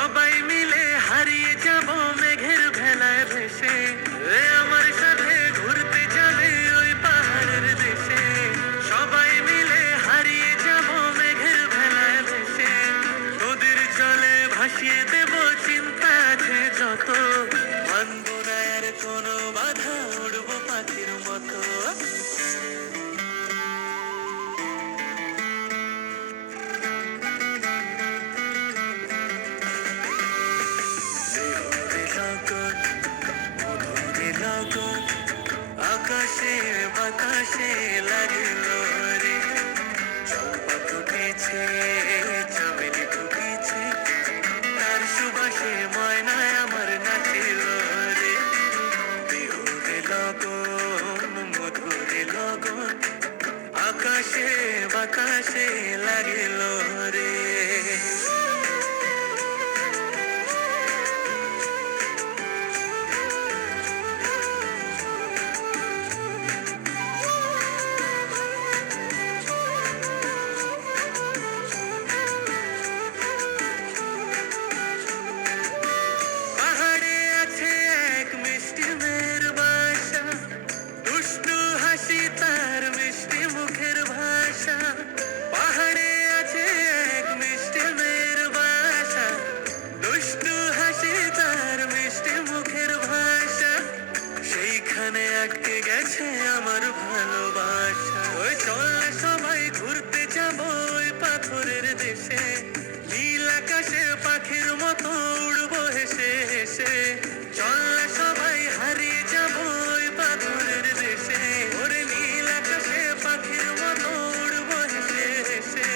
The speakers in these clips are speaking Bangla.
সবাই মিলে হারিয়ে যাব মেঘের ভেলায় ভেসে, আমার সাথে ঘুরতে যাবে ওই পাহাড়ের দেশে। সবাই মিলে হারিয়ে যাব মেঘের ভেলায় ভেসে, নদীর জলে ভাসিয়ে দেব চিন্তা আছে যত। মানবো না আর কোনো বাধা, উড়বো পাখির মতো। আকাশে বাতাসে লাগলো রে, চম্পা ফুটেছে, চামেলি ফুটেছে, তার সুবাসে ময়নায় আমার নাচিল রে। বিহুরে লগন মধুরে লগন, আকাশে বাতাসে লাগিল রে। আটকে গেছে আমার ভালোবাসা, ওই চল সবাই ঘুরতে যাবো ওই পাথরের দেশে। নীল আকাশে পাখির মতো উড়বো হেসে হেসে, চল সবাই হারিয়ে যাবো ওই পাথরের দেশে। ওরে নীল আকাশে পাখির মতো উড়বো হেসে হেসে,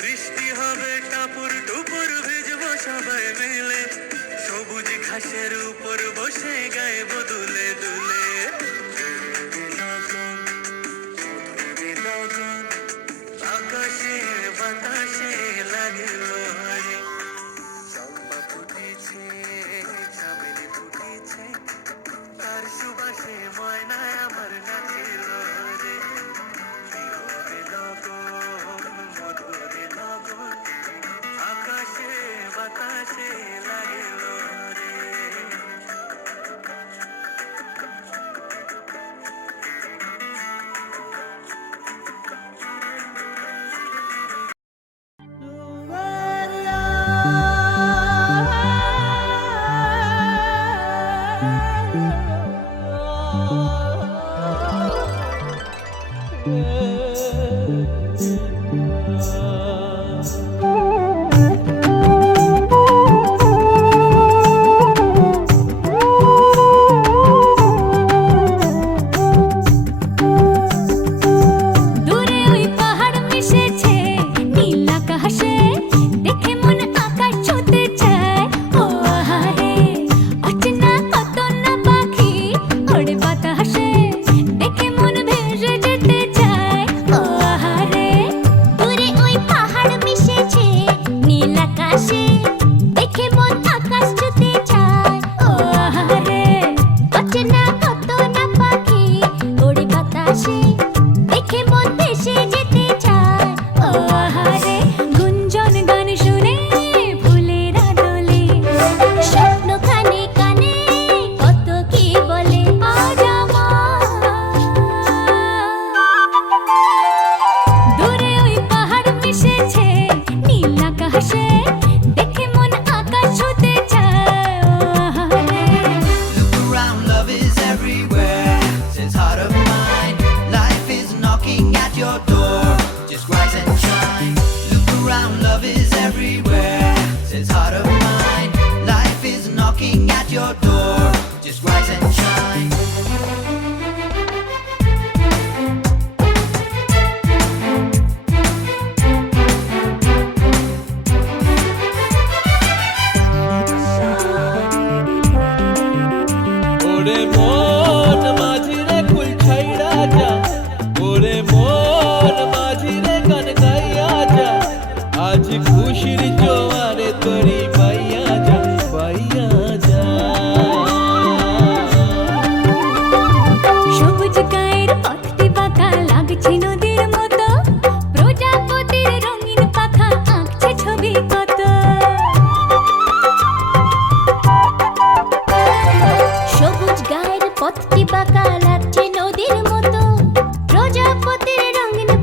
বৃষ্টি হবে টাপুর টুপুর, ভিজবো সবাই মিলে, সবুজ ঘাসের উপর বসে গাইবো দুলে দুলে। আকাশে বাতাসে লাগলো রে, চম্পা ফুটেছে, চামেলি ফুটেছে, তার সুবাসে ময়নায় আমার নাচিল রে। বিহুরে লগন মধুরে লগন, আকাশে বাতাসে লাগলো রে।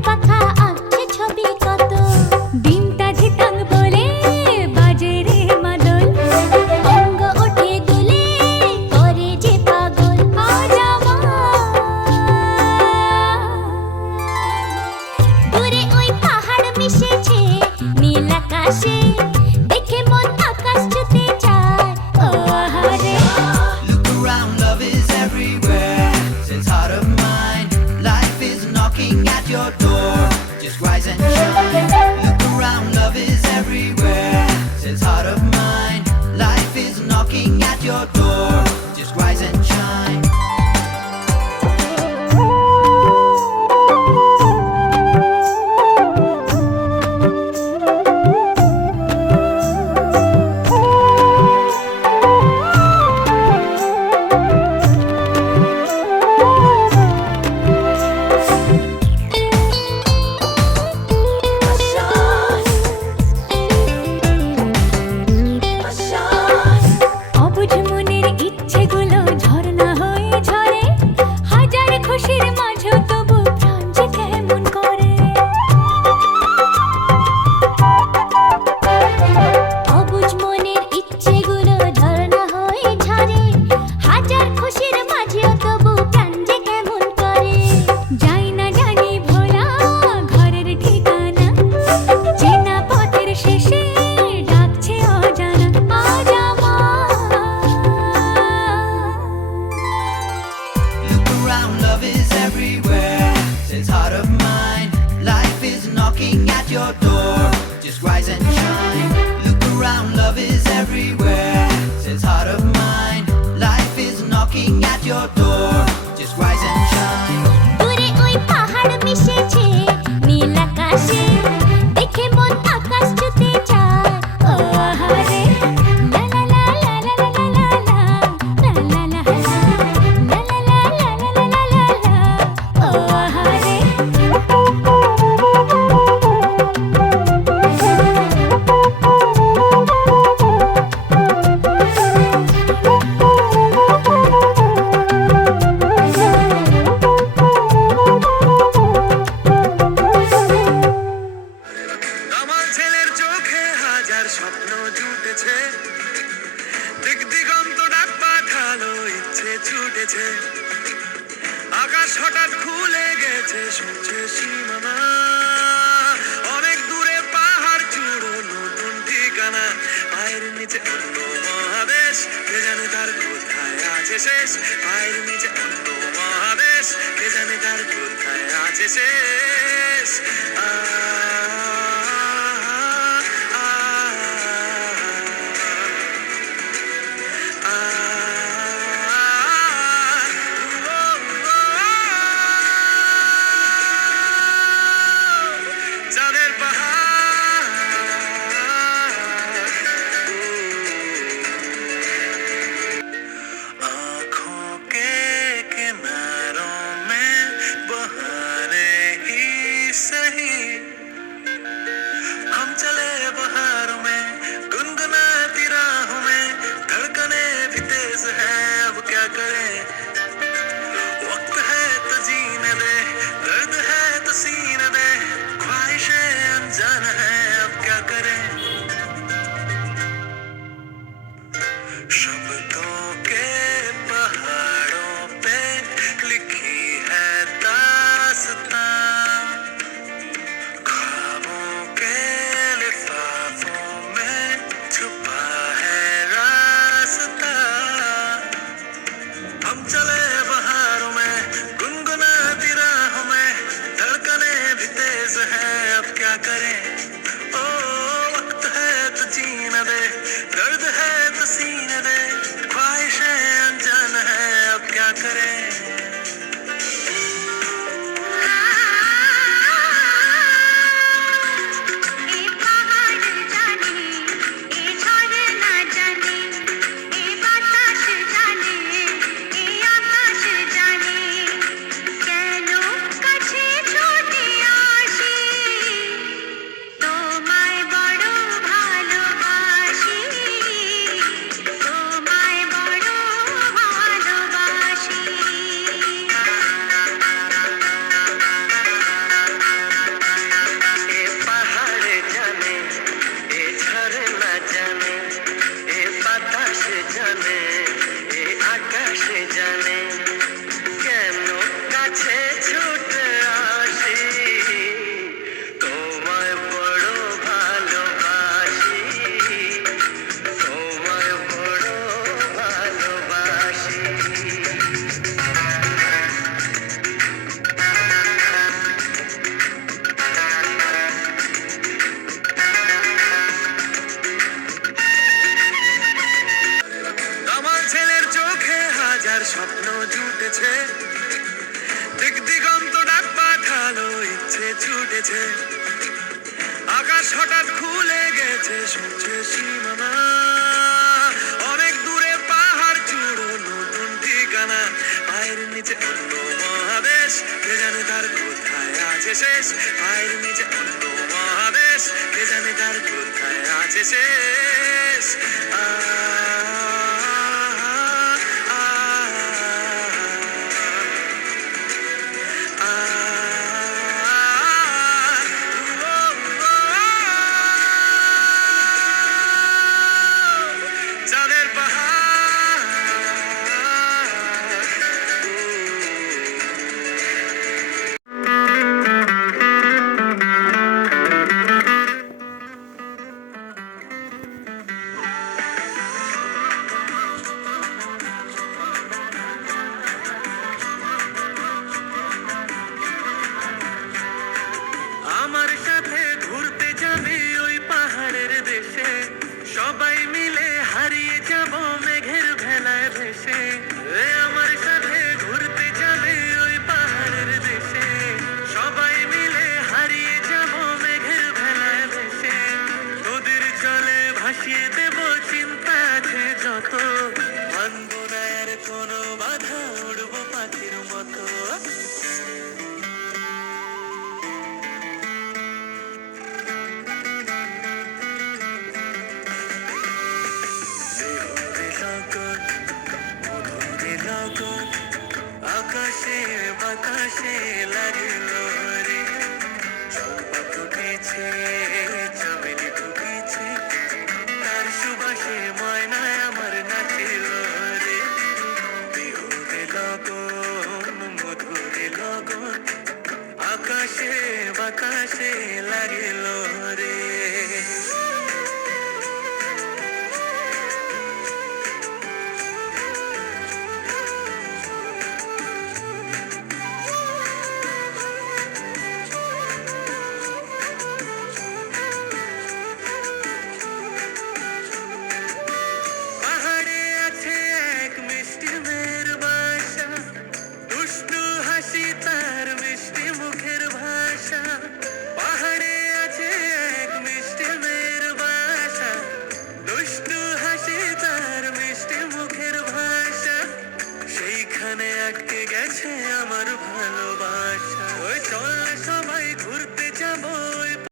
পাখা আঁকছে ছবি কত ডিমটা ধিতাং বলে বাজে রে মাদল অঙ্গ ওঠে দুলে করে যে পাগল আজ দূরে ওই পাহাড় মিশেছে নীল আকাশে দেখে মন আকাশ ছুতে চায় ও আহারে Look around, love is everywhere. Says heart of mine, life is knocking at your door. Just rise and shine. Look around, love is everywhere. Says heart of mine, life is knocking at your door. Just rise and shine. অবুঝ মনের ইচ্ছেগুলো ঝরনা হয়ে ঝরে হাজার খুশির মাঝে তবু প্রাণ যে কেমন করে অবুঝ মনের ইচ্ছেগুলো ঝরনা হয়ে ঝরে হাজার খুশির মাঝে তবু প্রাণ যে কেমন করে যাই না জানি ভোলা ঘরের ঠিকানা চেনা পথের শেষে ডাকছে অজানা আজ Look around, love is everywhere. Says heart of mine, life is knocking at your door. Just rise and shine. Look around, love is everywhere. Says heart of mine, life is knocking at your door. Just rise and shine. দূরে ওই পাহাড় মিশেছে নীল আকাশে দেখে মন আকাশ ছুতে চায় ও আহারে লা লা লা লা লা লা লা লা লা লা লা লা লা লা ও আহারে আমার ছেলের চোখে হাজার স্বপ্ন জুটেছে দিক দিগন্ত ডাক পাঠালো ইচ্ছে ছুটেছে আকাশ হঠাৎ খুলে গেছে শুনছে সীমানা অনেক দূরে পাহাড় চূড়ো নতুন ঠিকানা পায়ের নিচে অন্য মহাদেশ কে জানে তার কোথায় আছে শেষ পায়ের নিচে অন্য মহাদেশ কে জানে তার কোথায় আছে শেষ চাঁদের आँखों के किनारों में बहाने ही सही हम चले बहारों में गुनगुनाती राहों में धड़कने भी तेज है अब क्या करें वक्त है तो जीने दे दर्द है तो सीने दे ख्वाहिशें अनजान है अब क्या करें शब्दों के पहाड़ों पे लिखी है दास्तां ख्वाबों के लिफाफों में छुपा है रास्ता हम चले बहारों में गुनगुनाती राहों में धड़कने भी तेज है अब क्या करें ओ वक्त है तो जीने दे दर्द है तो सीने दे ख्वाहिशें अनजान है अब क्या करें এ পাহাড় জানে এ ঝরনা জানে এ বাতাস জানে এ আকাশ জানে কেন কাছে ছুটে আসি ইচ্ছে ছুটেছে, আকাশ হঠাৎ খুলে গেছে, শুনছে সীমানা, অনেক দূরে পাহাড় চূড়ো, নতুন ঠিকানা, পায়ের নিচে অন্য মহাদেশ, কে জানে তার কোথায় আছে শেষ, পায়ের নিচে অন্য মহাদেশ, কে জানে তার কোথায় আছে শেষ। আ, আ, আ, চাঁদের পাহাড়, আমার সাথে ঘুরতে যাবে ওই পাহাড়ের দেশে, সবাই মিলে হারিয়ে যাব মেঘের ভেলায় ভেসে। আমার সাথে ঘুরতে যাবে ওই পাহাড়ের দেশে, সবাই মিলে হারিয়ে যাব মেঘের ভেলায় ভেসে। নদীর জলে ভাসিয়ে দেব চিন্তা আছে যত, মানব না আর কোনো বাধা, উড়বো পাখির মতো। আকাশে বাতাসে লাগিল রে, চম্পা ফুটেছে, চামেলি ফুটেছে, তার সুবাসে ময়নায় আমার নাচিল রে। বিহুরে লগন মধুরে লগন, আকাশে বাতাসে লাগিল রে।